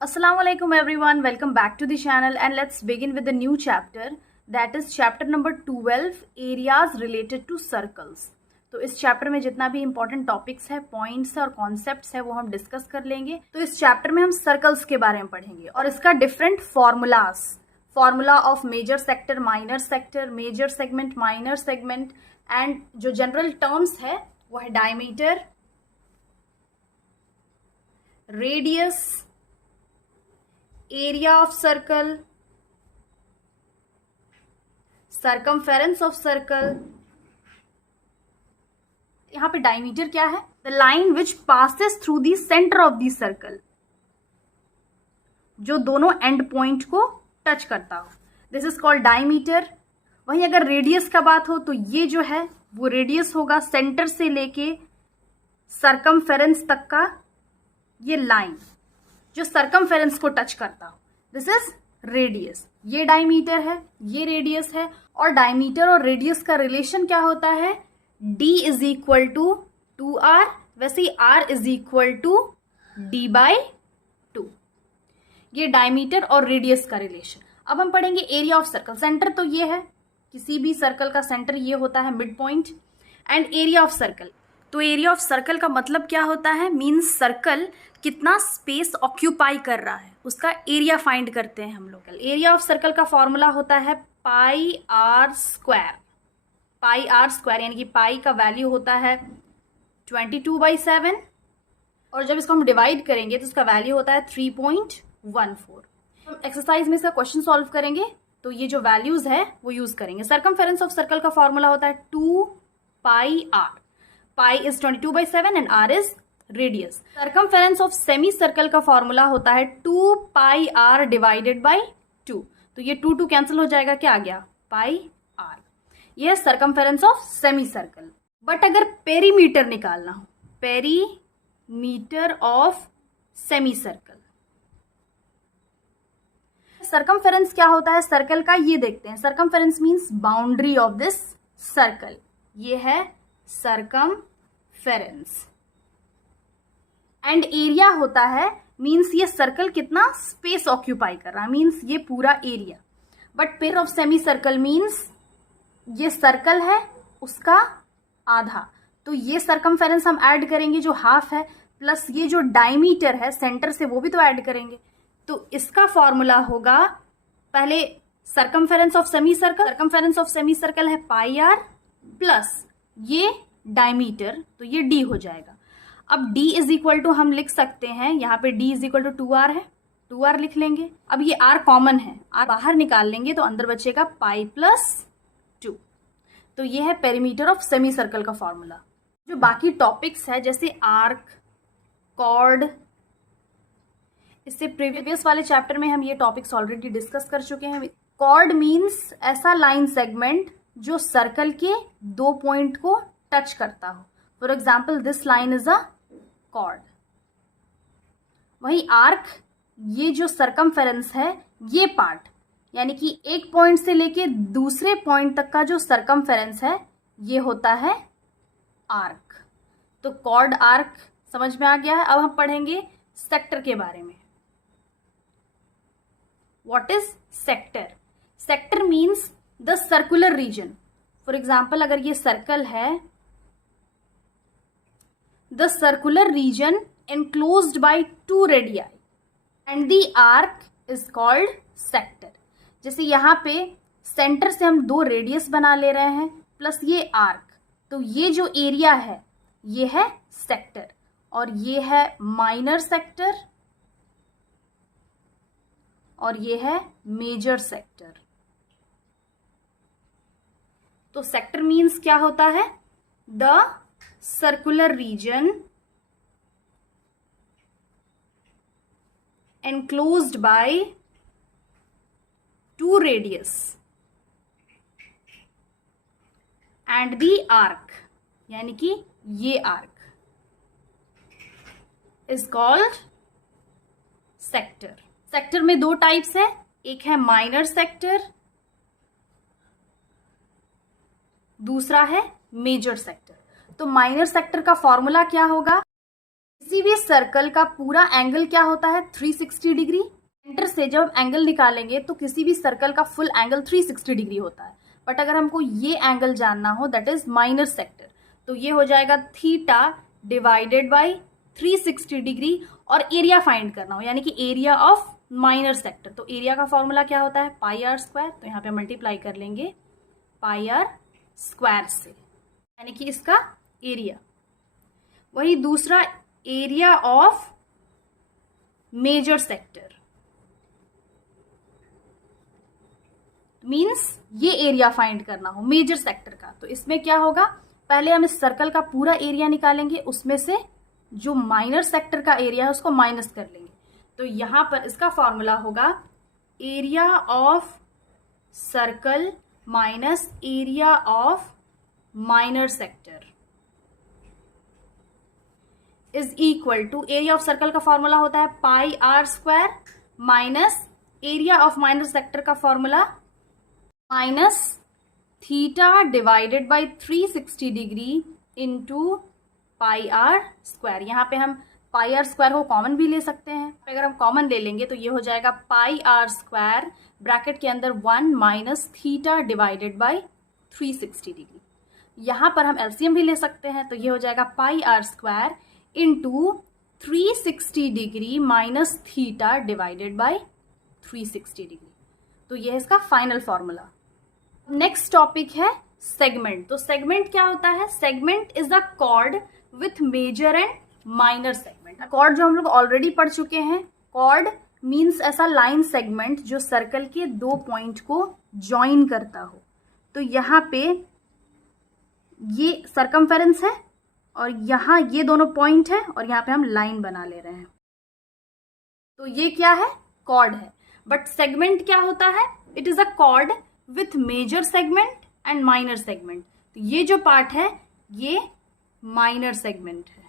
Assalamualaikum everyone, welcome back to the channel and let's begin with the new chapter, that is chapter number 12, areas related to circles. तो इस chapter में जितना भी important topics है, points है और concepts है वो हम डिस्कस कर लेंगे। तो इस चैप्टर में हम सर्कल्स के बारे में पढ़ेंगे और इसका different formulas, formula of major sector, minor sector, major segment, minor segment and जो जनरल टर्म्स है वो है diameter, radius, area of circle, circumference of circle. यहां पे डायमीटर क्या है? The line which passes through the centre of the circle, जो दोनों एंड पॉइंट को टच करता हो, दिस इज कॉल्ड डायमीटर। वहीं अगर रेडियस का बात हो तो ये जो है वो रेडियस होगा, सेंटर से लेके सर्कमफेरेंस तक का ये लाइन जो सर्कमफेरेंस को टच करता हो, दिस इज रेडियस। ये डायमीटर है, ये रेडियस है। और डायमीटर और रेडियस का रिलेशन क्या होता है? d is equal to 2r, वैसे ही r is equal to d/2। ये डायमीटर और रेडियस का रिलेशन। अब हम पढ़ेंगे एरिया ऑफ सर्कल। सेंटर तो ये है, किसी भी सर्कल का सेंटर ये होता है mid point. And area of circle, तो एरिया ऑफ सर्कल का मतलब क्या होता है? मीन्स सर्कल कितना स्पेस ऑक्यूपाई कर रहा है, उसका एरिया फाइंड करते हैं हम लोग। एरिया ऑफ सर्कल का फॉर्मूला होता है pi r square. Pi r square यानी कि पाई का वैल्यू होता है 22/7 और जब इसको हम डिवाइड करेंगे तो उसका वैल्यू होता है 3.14। हम एक्सरसाइज में इसका क्वेश्चन सॉल्व करेंगे तो ये जो वैल्यूज है वो यूज करेंगे। सर्कमफेरेंस ऑफ सर्कल का फॉर्मूला होता है 2 pi r. Pi is 22/7 and r is radius. Circumference of semi circle का फॉर्मूला होता है 2 पाई आर डिवाइडेड बाई 2। तो ये 2 कैंसिल हो जाएगा, क्या आ गया? पाई आर। ये है circumference of semi circle. But अगर पेरीमीटर निकालना हो, perimeter of semi circle, circumference क्या होता है सर्कल का, ये देखते हैं। Circumference means boundary of this circle. ये है सर्कमफेरेंस। एंड एरिया होता है, मीन्स ये सर्कल कितना स्पेस ऑक्यूपाई कर रहा है, मीन्स ये पूरा area. But pair of semi circle means ये सर्कल है उसका आधा। तो ये सर्कमफेरेंस हम ऐड करेंगे जो हाफ है, प्लस ये जो डायमीटर है सेंटर से वो भी तो ऐड करेंगे। तो इसका फॉर्मूला होगा पहले circumference of semi circle. Circumference of semi circle है पाई आर प्लस ये डायमीटर, तो ये d हो जाएगा। अब d इज इक्वल टू हम लिख सकते हैं, यहाँ पे d is equal to 2r है, 2r लिख लेंगे। अब ये r कॉमन है, r बाहर निकाल लेंगे तो अंदर बचेगा पाई प्लस 2। तो ये है पेरीमीटर ऑफ सेमी सर्कल का फॉर्मूला। जो बाकी टॉपिक्स है जैसे आर्क, कॉर्ड, इससे प्रीवियस वाले चैप्टर में हम ये टॉपिक्स ऑलरेडी डिस्कस कर चुके हैं। कॉर्ड मीन्स ऐसा लाइन सेगमेंट जो सर्कल के 2 पॉइंट को टच करता हो। For example this line is a cord. वही आर्क, ये जो सर्कमफेरेंस है ये पार्ट, यानी कि एक पॉइंट से लेके दूसरे पॉइंट तक का जो सर्कमफेरेंस है ये होता है आर्क। तो कॉर्ड, आर्क समझ में आ गया है। अब हम पढ़ेंगे सेक्टर के बारे में। What is sector? Sector means the circular region. For example अगर ये सर्कल है, the circular region enclosed by 2 radii and the arc is called sector। जैसे यहाँ पे सेंटर से हम 2 रेडियस बना ले रहे हैं प्लस ये आर्क, तो ये जो एरिया है ये है सेक्टर और ये है माइनर सेक्टर और ये है मेजर सेक्टर। तो सेक्टर मीन्स क्या होता है? The circular region enclosed by 2 radius and the arc, यानी कि ये arc is called sector। Sector में 2 टाइप्स है, एक है माइनर सेक्टर, दूसरा है मेजर सेक्टर। तो माइनर सेक्टर का फॉर्मूला क्या होगा? किसी भी सर्कल का पूरा एंगल क्या होता है 360 डिग्री। सेंटर से जब एंगल निकालेंगे तो किसी भी सर्कल का फुल एंगल 360 डिग्री होता है, बट अगर हमको ये एंगल जानना हो दैट इज माइनर सेक्टर, तो ये हो जाएगा थीटा डिवाइडेड बाय 360 डिग्री। और एरिया फाइंड करना हो यानी कि एरिया ऑफ माइनर सेक्टर, तो एरिया का फॉर्मूला क्या होता है पाई आर स्क्वायर, तो यहाँ पे मल्टीप्लाई कर लेंगे पाई आर स्क्वायर से, यानी कि इसका एरिया। वही दूसरा area of major sector means ये एरिया फाइंड करना हो मेजर सेक्टर का, तो इसमें क्या होगा, पहले हम इस सर्कल का पूरा एरिया निकालेंगे, उसमें से जो माइनर सेक्टर का एरिया है उसको माइनस कर लेंगे। तो यहां पर इसका फॉर्मूला होगा area of circle minus area of minor sector is equal to, area of circle का फॉर्मूला होता है pi r square minus area of minor sector का formula minus theta divided by 360 degree into pi r square. यहाँ पे हम pi r square को common भी ले सकते हैं, अगर हम कॉमन ले लेंगे तो ये हो जाएगा पाई आर स्क्वायर ब्रैकेट के अंदर 1 minus theta divided by 360 degree. यहाँ पर हम एलसीएम भी ले सकते हैं, तो ये हो जाएगा pi r square into 360 degree minus theta divided by 360 degree. तो ये है इसका फाइनल फॉर्मूला। नेक्स्ट टॉपिक है सेगमेंट। तो सेगमेंट क्या होता है, segment is the chord with major and minor segment. Chord जो हम लोग ऑलरेडी पढ़ चुके हैं, कॉर्ड मीन्स ऐसा लाइन सेगमेंट जो सर्कल के दो पॉइंट को ज्वाइन करता हो। तो यहाँ पे ये सर्कमफेरेंस है और यहाँ ये दोनों पॉइंट है और यहाँ पे हम लाइन बना ले रहे हैं, तो ये क्या है, कॉर्ड है। बट सेगमेंट क्या होता है, it is a chord with major segment and minor segment. तो ये जो पार्ट है ये माइनर सेगमेंट है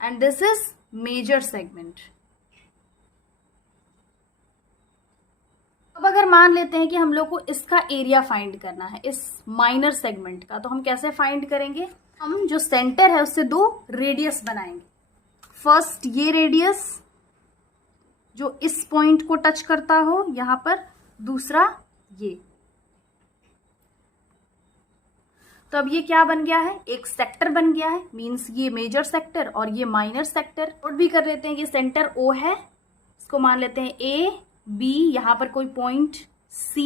and this is major segment. अब अगर मान लेते हैं कि हम लोग को इसका एरिया फाइंड करना है इस माइनर सेगमेंट का, तो हम कैसे फाइंड करेंगे, हम जो सेंटर है उससे दो रेडियस बनाएंगे। फर्स्ट ये रेडियस जो इस पॉइंट को टच करता हो यहां पर, दूसरा ये। तो अब ये क्या बन गया है, एक सेक्टर बन गया है, मींस ये मेजर सेक्टर और ये माइनर सेक्टर। नोट भी कर लेते हैं कि सेंटर O है, इसको मान लेते हैं A B, यहां पर कोई पॉइंट C।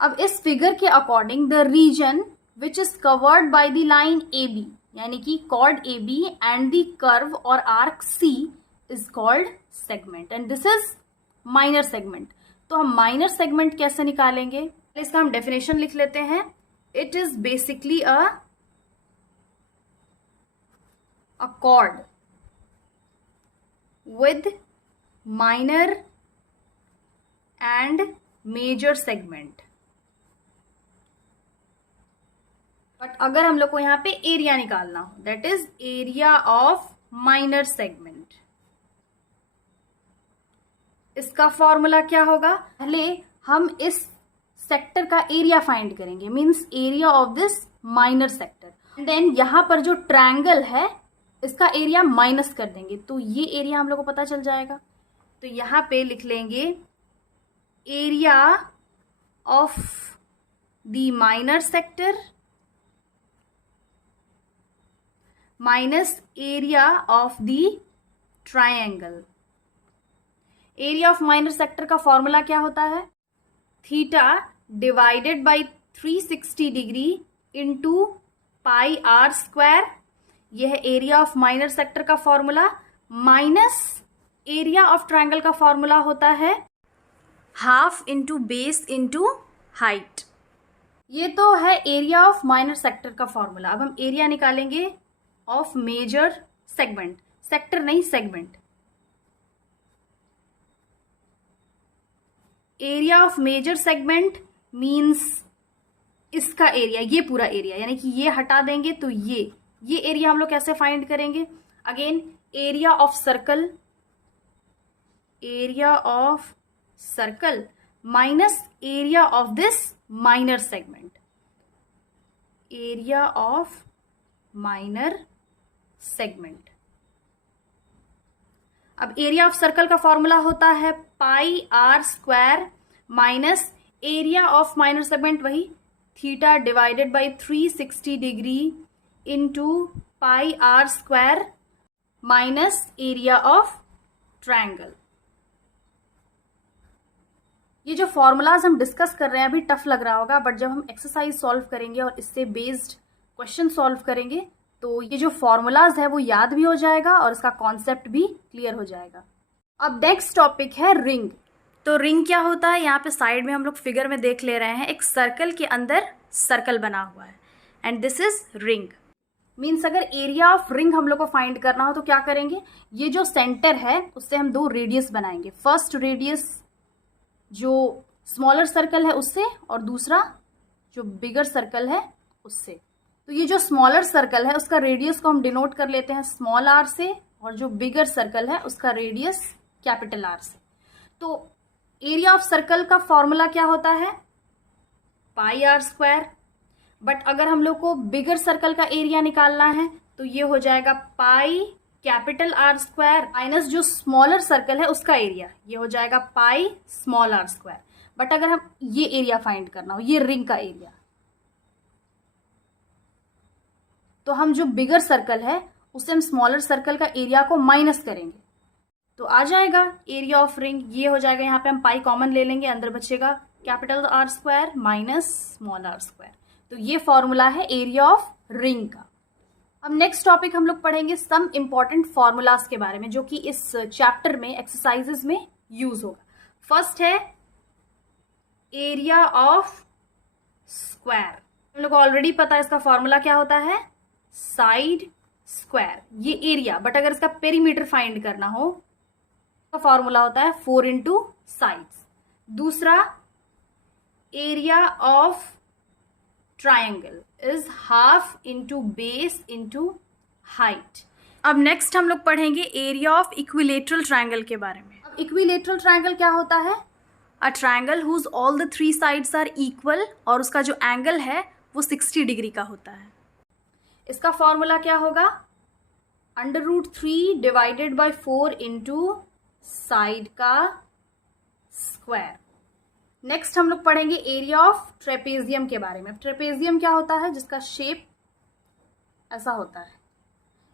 अब इस फिगर के according the region which is covered by the line AB, यानी कि chord AB and the curve और arc C is called segment and this is minor segment. तो हम माइनर सेगमेंट कैसे निकालेंगे, इसका हम डेफिनेशन लिख लेते हैं। It is basically a chord with minor and major segment. But अगर हम लोग को यहाँ पे एरिया निकालना हो, that is area of minor segment. इसका फॉर्मूला क्या होगा, पहले हम इस सेक्टर का एरिया फाइंड करेंगे, means area of this minor sector. Then यहां पर जो ट्रायंगल है इसका एरिया माइनस कर देंगे, तो ये एरिया हम लोग को पता चल जाएगा। तो यहां पे लिख लेंगे area of the minor sector minus area of the triangle. Area of minor sector का फॉर्मूला क्या होता है, theta divided by 360 degree into pi r square. यह है एरिया ऑफ माइनर सेक्टर का formula, minus area of triangle का formula होता है half into base into height. ये तो है एरिया ऑफ माइनर सेक्टर का फॉर्मूला। अब हम एरिया निकालेंगे ऑफ मेजर सेगमेंट, सेक्टर नहीं segment. Area of major segment means इसका एरिया, ये पूरा एरिया, यानी कि ये हटा देंगे तो ये एरिया हम लोग कैसे फाइंड करेंगे, again area of circle, area of circle minus area of this minor segment, area of minor segment. अब एरिया ऑफ सर्कल का फॉर्मूला होता है pi r square minus area of minor segment, वही theta divided by 360 degree into pi r square minus area of triangle. ये जो formulas हम discuss कर रहे हैं अभी टफ लग रहा होगा, बट जब हम एक्सरसाइज सॉल्व करेंगे और इससे बेस्ड क्वेश्चन सॉल्व करेंगे तो ये जो फॉर्मूलाज है वो याद भी हो जाएगा और इसका कॉन्सेप्ट भी क्लियर हो जाएगा। अब नेक्स्ट टॉपिक है रिंग। तो रिंग क्या होता है, यहाँ पे साइड में हम लोग फिगर में देख ले रहे हैं, एक सर्कल के अंदर सर्कल बना हुआ है and this is ring. Means अगर एरिया ऑफ रिंग हम लोग को फाइंड करना हो तो क्या करेंगे, ये जो सेंटर है उससे हम दो रेडियस बनाएंगे। फर्स्ट रेडियस जो स्मॉलर सर्कल है उससे और दूसरा जो बिगर सर्कल है उससे। तो ये जो स्मॉलर सर्कल है उसका रेडियस को हम डिनोट कर लेते हैं स्मॉल आर से और जो बिगर सर्कल है उसका रेडियस कैपिटल आर से। तो एरिया ऑफ सर्कल का फॉर्मूला क्या होता है, पाई आर स्क्वायर। बट अगर हम लोग को बिगर सर्कल का एरिया निकालना है तो ये हो जाएगा pi capital r square minus जो स्मॉलर सर्कल है उसका एरिया, ये हो जाएगा pi small r square. But अगर हम ये एरिया फाइंड करना हो, ये रिंग का एरिया, तो हम जो बिगर सर्कल है उससे हम स्मॉलर सर्कल का एरिया को माइनस करेंगे तो आ जाएगा एरिया ऑफ रिंग। ये हो जाएगा, यहाँ पे हम पाई कॉमन ले लेंगे, अंदर बचेगा capital r square minus small r square. तो ये फॉर्मूला है एरिया ऑफ रिंग का। अब नेक्स्ट टॉपिक हम लोग पढ़ेंगे सम इंपॉर्टेंट फॉर्मूलाज के बारे में जो कि इस चैप्टर में एक्सरसाइजेज में यूज होगा। फर्स्ट है एरिया ऑफ स्क्वायर। हम लोग को ऑलरेडी पता है इसका फॉर्मूला क्या होता है, साइड स्क्वायर। ये एरिया, बट अगर इसका पेरीमीटर फाइंड करना हो तो फॉर्मूला होता है 4 इंटू साइड्स। दूसरा area of triangle is half into base into height. अब नेक्स्ट हम लोग पढ़ेंगे एरिया ऑफ इक्विलेटरल ट्रायंगल के बारे में। अब इक्विलेटरल ट्रायंगल क्या होता है, a triangle whose all the 3 sides are equal और उसका जो एंगल है वो 60 डिग्री का होता है। इसका फॉर्मूला क्या होगा, √3 डिवाइडेड बाई 4 इंटू साइड का स्क्वायर। नेक्स्ट हम लोग पढ़ेंगे एरिया ऑफ ट्रेपेजियम के बारे में। ट्रेपेजियम क्या होता है, जिसका शेप ऐसा होता है,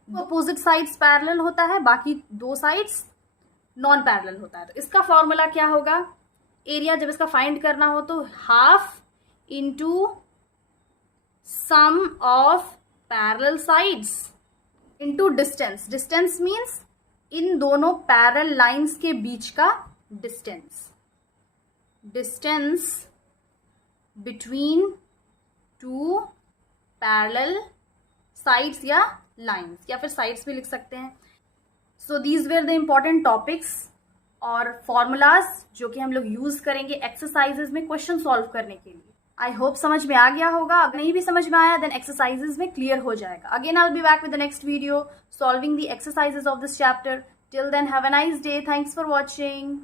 अपोजिट साइड्स पैरेलल होता है, बाकी 2 साइड्स नॉन पैरेलल होता है। तो इसका फॉर्मूला क्या होगा, एरिया जब इसका फाइंड करना हो तो half into sum of parallel sides into distance. Distance means इन दोनों पैरेलल लाइंस के बीच का distance, distance between 2 parallel sides या लाइंस, या फिर साइड्स भी लिख सकते हैं। So these were the important topics और फॉर्मूलाज जो कि हम लोग यूज करेंगे एक्सरसाइजेज में क्वेश्चन सॉल्व करने के लिए। आई होप समझ में आ गया होगा। अगर नहीं भी समझ में आया देन एक्सरसाइजेज में क्लियर हो जाएगा। Again I will be back with the next video solving the exercises of this chapter. Till then have a nice day. Thanks for watching.